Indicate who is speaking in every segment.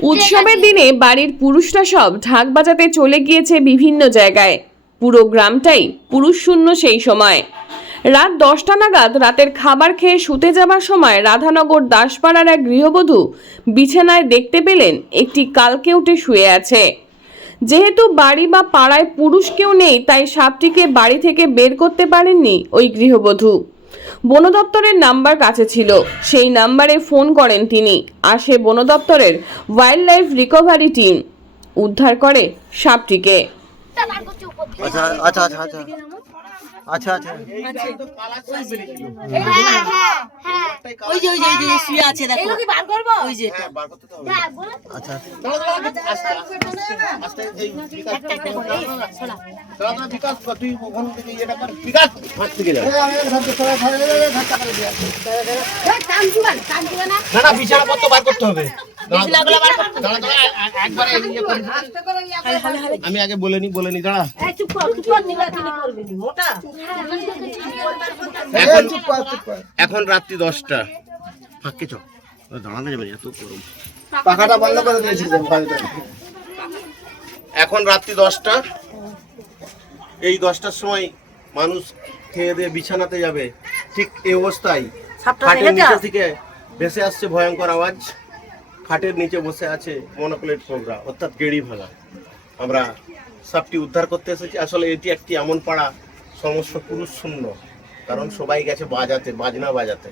Speaker 1: উৎসবের দিনে বাড়ির পুরুষরা সব ঢাক বাজাতে চলে গিয়েছে বিভিন্ন জায়গায়। পুরো গ্রামটাই পুরুষ শূন্য সেই সময়। রাত দশটা নাগাদ রাতের খাবার খেয়ে শুতে যাবার সময় রাধানগর দাসপাড়ার এক গৃহবধূ বিছানায় দেখতে পেলেন একটি কালকেউটে শুয়ে আছে। যেহেতু বাড়ি বা পাড়ায় পুরুষ কেউ নেই, তাই সাপটিকে বাড়ি থেকে বের করতে পারেননি ওই গৃহবধূ। বন দপ্তরের নাম্বার কাছে ছিল। সেই নাম্বারে ফোন করেন তিনি। আসে বন দপ্তরের ওয়াইল্ড লাইফ রিকভারি টিম। উদ্ধার করে সাপটিকে।
Speaker 2: আচ্ছা আচ্ছা আচ্ছা। আচ্ছা আচ্ছা। আচ্ছা
Speaker 3: হ্যাঁ হ্যাঁ হ্যাঁ।
Speaker 4: ওই যে ওই যে ওই যে শুয়ে আছে দেখো।
Speaker 3: এগুলো কি বার করব?
Speaker 4: ওই যে।
Speaker 3: হ্যাঁ বলো তো।
Speaker 2: আচ্ছা।
Speaker 3: না,
Speaker 2: বিছানাপত্র বার করতে হবে। ইয়ে। আমি আগে বলে নি বলে নি দাঁড়া।
Speaker 3: এই, চুপ কর, চুপ কর, নিবা তুমি।
Speaker 4: মোটা।
Speaker 2: এখন এখন রাত্রি দশটা। ফাঁকে চ দাঁড়ানো যাবে এত গরম।
Speaker 5: পাখাটা বন্ধ করে দিয়েছি
Speaker 2: এখন রাত্রি দশটা। এই দশটার সময় মানুষ খেয়ে দিয়ে বিছানাতে যাবে। ঠিক এই অবস্থায়। থেকে ভেসে আসছে ভয়ঙ্কর আওয়াজ। খাটের নিচে বসে আছে মনোকলেট কোবরা অর্থাৎ গেড়ি ভাঙা। আমরা সাপটি উদ্ধার করতে এসেছি। আসলে এটি একটি এমন পাড়া, সমস্ত পুরুষ শূন্য। কারণ সবাই গেছে বাজাতে, বাজনা বাজাতে।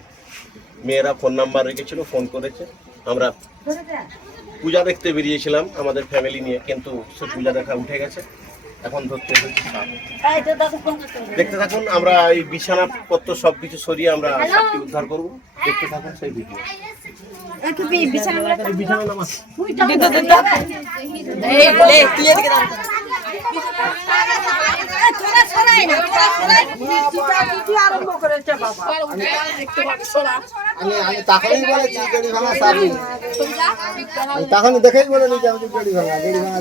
Speaker 2: মেয়েরা ফোন নাম্বার রেখেছিল ফোন করেছে। আমরা পূজা দেখতে বেরিয়েছিলাম আমাদের ফ্যামিলি নিয়ে, কিন্তু সে পূজা দেখা উঠে গেছে। এখন ধরতে। দেখতে থাকুন আমরা এই বিছানাপত্র সব কিছু সরিয়ে আমরা সাপটি উদ্ধার করব। দেখতে থাকুন সেই ভিডিও।
Speaker 5: তখনই দেখেই বলে নিয়েছি আমি গেড়ি ভাঙা গেড়ি ভাঙা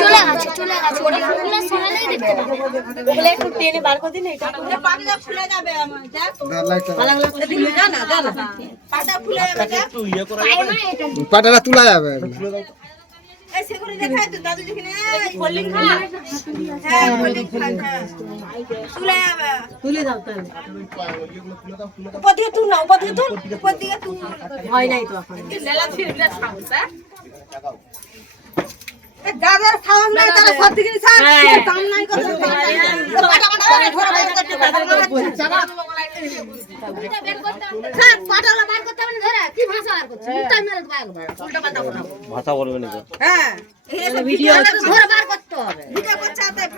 Speaker 3: চলে গেছে, চলে গেছে। ওগুলো সরালেই দেখতে পাবে।
Speaker 4: একটু টেনে বার করে দিন এটা
Speaker 5: লাইটটা
Speaker 4: পালাগুলো করে দিন যা না যা না
Speaker 2: আপনাকে একটু করা
Speaker 3: পায় না এটা।
Speaker 5: পাটাটা তোলা যাবে
Speaker 4: তুলে দাও তাহলে উপর দিকে তুল না উপর দিকে তুল উপর দিকে তুল ভয় নাই তো এখন
Speaker 6: যাদের সাহস নাই তারা সব দিকে ছাড়
Speaker 4: হ্যাঁ।
Speaker 6: দাম নাই কত
Speaker 3: এটা বের করতে হবে। স্যার, পাটাগুলো বার করতে হবে না, ধরে। কি ভাষা
Speaker 2: বলবে না
Speaker 6: হ্যাঁ।
Speaker 4: ভিডিও
Speaker 3: ধরে বার করতে হবে।
Speaker 6: ভিডিও করছে তাই।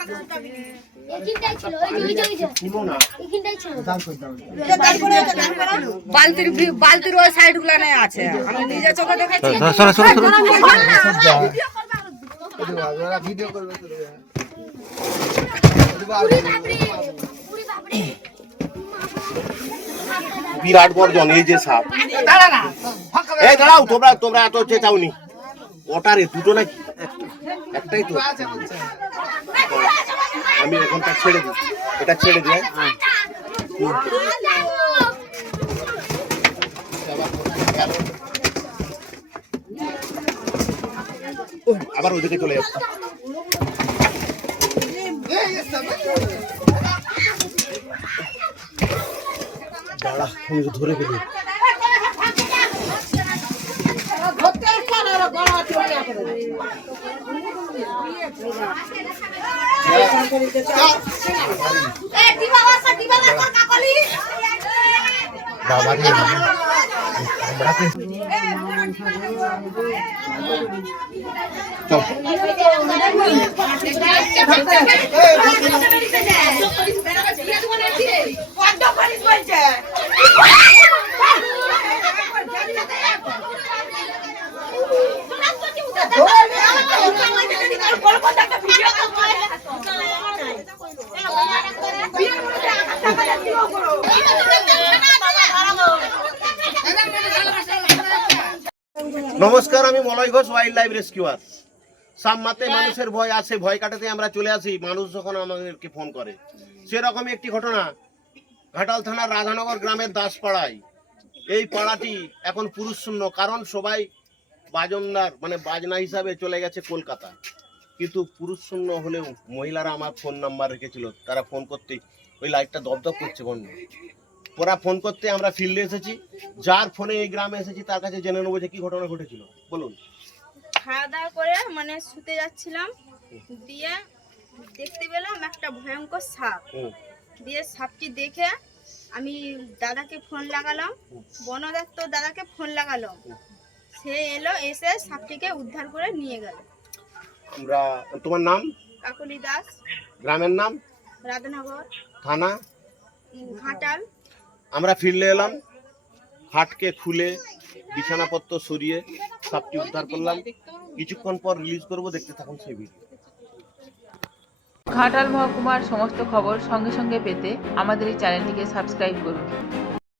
Speaker 6: বালতির ওই সাইডগুলো নাই আছে। আমি নিজে চোখে দেখেছি।
Speaker 5: ভিডিও করবে
Speaker 2: বিরাট গর্জন, এই যে সাপ। এই দাঁড়াও, তোমরা তোমরা এত চেঁচাওনি। ওটারে দুটো নাকি একটাই তো। আমি এখানটা ছেড়ে দিই। এটা ছেড়ে দিই হ্যাঁ? আবার ওদিকে চলে যাচ্ছে দাঁড়া আমি ধরে ফেলি। বাবা চল। নমস্কার আমি Malay Ghosh wild life rescuer সামমাতে মানুষের ভয় আসে ভয় কাটাতে আমরা চলে আসি মানুষ যখন আমাদেরকে ফোন করে। সেরকমই একটি ঘটনা ঘাটাল থানার রাধানগর গ্রামের দাসপাড়ায়। এই পাড়াটি এখন পুরুষ শূন্য কারণ সবাই বাজনদার মানে বাজনা হিসাবে চলে গেছে কলকাতা। কিন্তু পুরুষ শূন্য হলেও মহিলারা আমার ফোন নাম্বার রেখেছিল তারা ফোন করতে ওই লাইটটা দপদপ করছে বন্ধ। ওরা ফোন করতে আমরা ফিল্ডে এসেছি। যার ফোনে এই গ্রামে এসেছি তার কাছে জেনে নেব যে কি ঘটনা ঘটেছিল। বলুন।
Speaker 7: খাওয়া দাওয়া করে মানে শুতে যাচ্ছিলাম। দিয়ে দেখতে পেলাম একটা ভয়ঙ্কর সাপ। দিয়ে সাপটি দেখে আমি দাদাকে ফোন লাগালাম। বন দপ্তর দাদাকে ফোন লাগালাম। সে এলো এসে সাপটিকে উদ্ধার করে নিয়ে গেল।
Speaker 2: আমরা তোমার নাম?
Speaker 7: কাকলি দাস।
Speaker 2: গ্রামের নাম?
Speaker 7: রাধানগর।
Speaker 2: থানা?
Speaker 7: ঘাটাল।
Speaker 2: আমরা ফিরলে এলাম হাটকে খুলে বিছানাপত্র সরিয়ে সাপটি উদ্ধার করলাম। কিছুক্ষণ পর রিলিজ করব, দেখতে থাকুন সেই ভিডিও
Speaker 8: ঘাটাল মহকুমার সমস্ত খবর সঙ্গে সঙ্গে পেতে আমাদের এই চ্যানেলটিকে সাবস্ক্রাইব করুন।